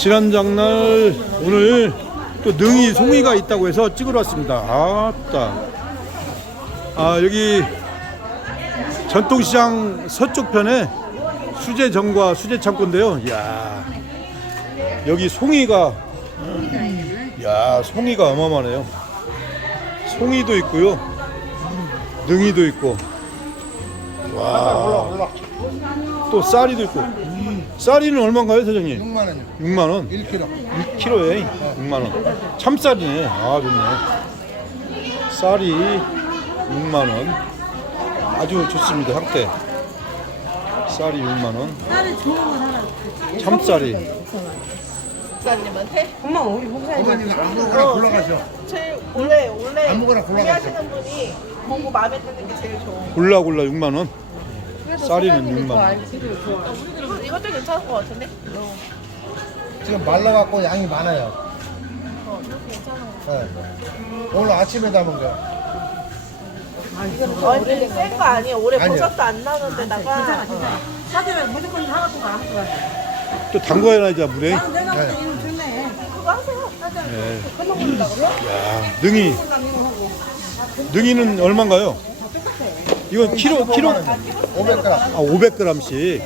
지난 장날 오늘 또 능이 송이가 있다고 해서 찍으러 왔습니다. 아따. 아 여기 전통시장 서쪽 편에 수제정과 수제창고인데요. 이야 여기 송이가 야 송이가 어마어마하네요. 송이도 있고요. 능이도 있고. 와. 또 쌀이도 있고. 쌀이는 얼마인가요, 사장님? 6만 원이요. 6만 원. 1kg. 1kg에 6만 원. 참쌀이네. 아 좋네. 쌀이 6만 원. 아주 좋습니다. 상태. 쌀이 6만 원. 쌀이 좋은 거 하나. 참쌀이. 목사님한테 엄마 우리 목사님. 어머님 아무거나 골라가셔. 제일 원래 원래 아무거나 골라가세요. 구매하시는 분이 보고 마음에 드는 게 제일 좋은 골라 골라 6만 원. 쌀이는 6만 원. 거. 이것도 괜찮을 것 같은데? 지금 말라갖고 양이 많아요. 네. 오늘 아침에 담은 거. 아니 근데 센거 아니에요. 올해 아니요. 버섯도 안 나오는데다가 사주면 무조건 사갖고 가. 갖고 가. 또 담궈야지 물에. 나는 내가 볼때 좋네. 그거 하세요. 예. 끊어먹는다고요? 야, 능이. 능이는 얼마인가요? 이건 키로 키로 500g. 아 500g씩.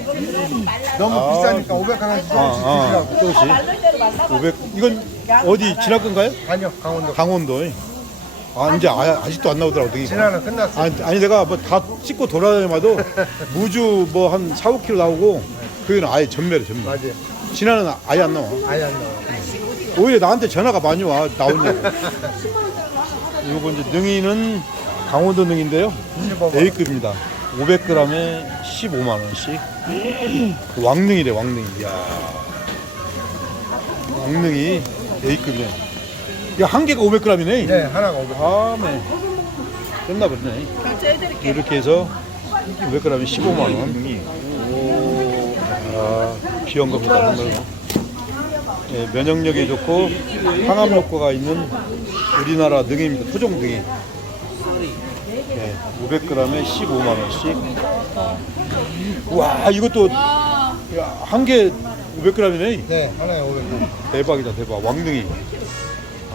너무 아. 비싸니까 500g 아, 아, 드시라고. 조금씩. 말릴 대로 만나. 500. 이건 어디 지날 건가요? 아니요, 강원도. 강원도. 아 이제 아, 아직도 안 나오더라고 능이. 지난해 끝났어. 아니, 아니 내가 뭐 다 찍고 돌아다녀봐도 무주 뭐 한 4, 5kg 나오고 그게는 아예 전멸이 전멸. 맞아요. 지난해는 아예 안 나와. 아예 안 나와. 오히려 나한테 전화가 많이 와 나오냐고. 요거 이제 능이는 강원도 능인데요. 25만 A급입니다. 500g에 15만 원씩. 그 왕능이래 왕능이. 이야. 왕능이 A급이네. 이거 한 개가 500g이네. 네, 하나가 500g. 다음에 끝나 버리네. 이렇게 해서 500g에 15만 원. 오, 아, 귀한 겁니다. 정말로. 예, 면역력이 좋고 항암 효과가 있는 우리나라 능입니다. 토종 능이. 예, 500g에 15만 원씩. 와, 이것도 한 개 500g이네. 네, 하나에 500g. 대박이다, 대박. 왕능이.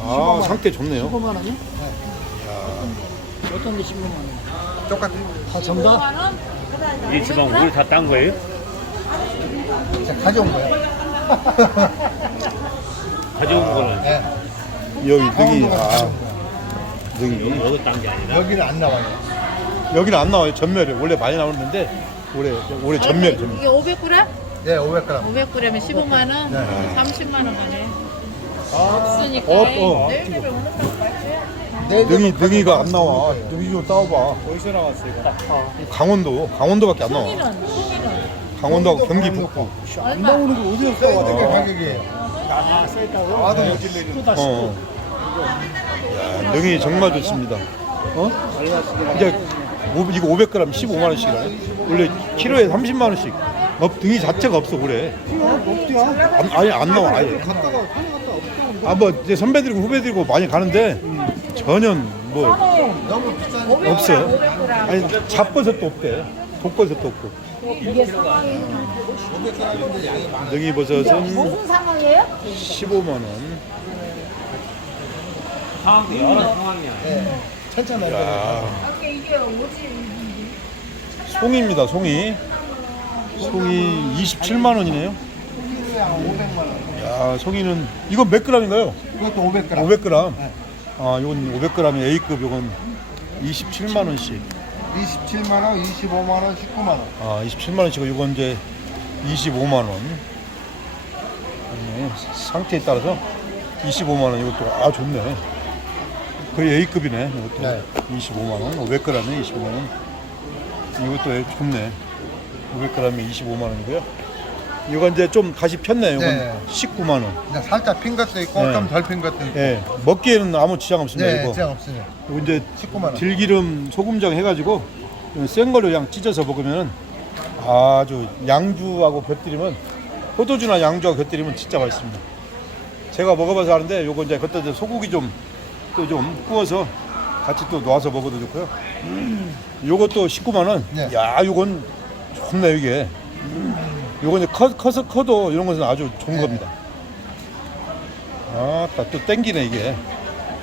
아, 상태 좋네요. 똑같아. 이 주방 물다딴 거예요? 제가 가져온 거예요. 가져온 거는 네. 여기 능이, 아, 능이. 여기 딴게 아니라 여기는 안 나와요. 여기는 안 나와요. 전멸이 원래 많이 나오는데 올해 올해 전멸 전멸. 이게 500g? 네, 500g. 500g에 15만 원, 네. 30만 원 가네. 없으니까. 어, 어. 네, 능이 능이가 안 나와. 능이 좀 따와봐. 어디서 나왔어요? 강원도 강원도밖에 안 나와. 송이는 송이는 강원도하고 경기 북부. 얼마? 어떻게 가격이에요? 어. 야, 능이 정말 좋습니다. 어? 이제 오- 이거 500g 15만 원씩이라. 원래 키로에 30만 원씩. 업 등이 자체가 없어 그래. 안, 아예 안 나와 아예. 아뭐 이제 선배들이고 후배들이고 많이 가는데 전혀 뭐 너무. 없어. 아니 잡버섯도 없대. 독버섯도 없고. 능이 버섯은 무슨 상황이에요? 15만 원. 상황이 여러 상황이야. 네. 천천히 야. 야. 송이입니다. 송이. 송이 27만 원이네요. 500만 원. 야, 송이는 이건 몇 g인가요? 이것도 500g. 500g. 네. 아, 이건 500g에 A급 이건 27만 원씩. 27만 원, 25만 원, 19만 원. 아, 27만 원씩이고 이건 이제 25만 원. 네, 상태에 따라서 25만 원 이것도 아 좋네. 거의 A급이네. 이것도 네. 25만 원. 500g에 25만 원. 이것도 좋네. 500g에 25만 원이고요. 이건 이제 좀 가시 폈네. 이건 네. 19만 원. 그냥 살짝 핀 것도 있고 네. 좀 덜 핀 것도 있고. 예, 먹기에는 아무 지장 없습니다. 네, 이거. 제한 없으니. 이거 이제 19만 원. 들기름 소금장 해가지고 센 걸로 그냥 찢어서 먹으면 아주 양주하고 곁들이면 포도주나 양주하고 곁들이면 진짜 맛있습니다. 제가 먹어봐서 아는데 요거 이제 그때 소고기 좀 또 좀 구워서 같이 또 놓아서 먹어도 좋고요. 요것도 19만 원. 네. 야, 요건 좋네 이게. 요거 이제 커, 커서 커도 이런 것은 아주 좋은 네. 겁니다. 아따 또 땡기네 이게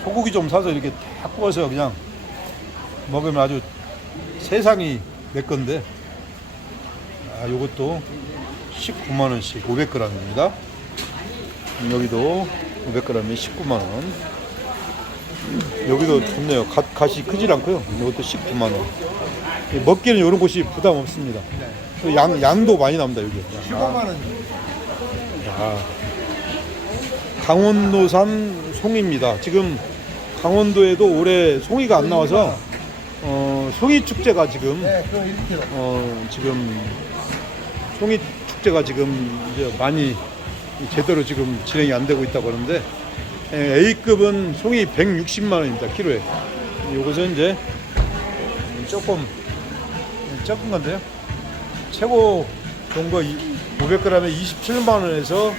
소고기 좀 사서 이렇게 다 구워서 그냥 먹으면 아주 세상이 내 건데 아 요것도 19만 원씩 500g입니다 여기도 500g에 19만 원 여기도 좋네요 갓, 갓이 크질 않고요 이것도 19만 원 먹기는 이런 곳이 부담 없습니다 또 양, 양도 많이 납니다 여기 15만 원. 야, 강원도산 송이입니다. 지금 강원도에도 올해 송이가 안 나와서 어, 송이 축제가 지금 네, 그거 1kg. 어, 지금 송이 축제가 지금 이제 많이 제대로 지금 진행이 안 되고 있다고 하는데 예, A급은 송이 160만 원입니다. 키로에. 요것은 이제 조금 적은 건데요. 최고 좋은 거 500g에 27만 원에서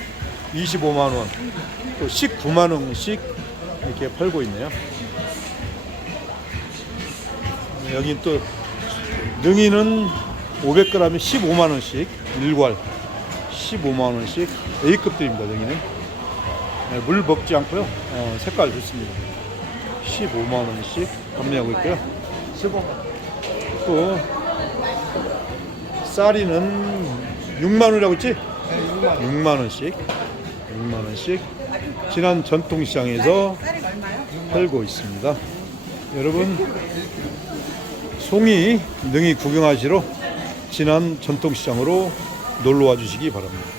25만 원, 또 19만 원씩 이렇게 팔고 있네요. 여기 또 능이는 500g에 15만 원씩 일괄 15만 원씩 A급들입니다. 능이는 네, 물 먹지 않고요. 어, 색깔 좋습니다. 15만 원씩 판매하고 있고요. 15만 또 쌀이는 6만 원이라고 했지? 네, 6만 원. 6만 원씩 6만 원씩 지난 전통시장에서 팔고 있습니다. 여러분 송이 능이 구경하시러 지난 전통시장으로 놀러 와 주시기 바랍니다.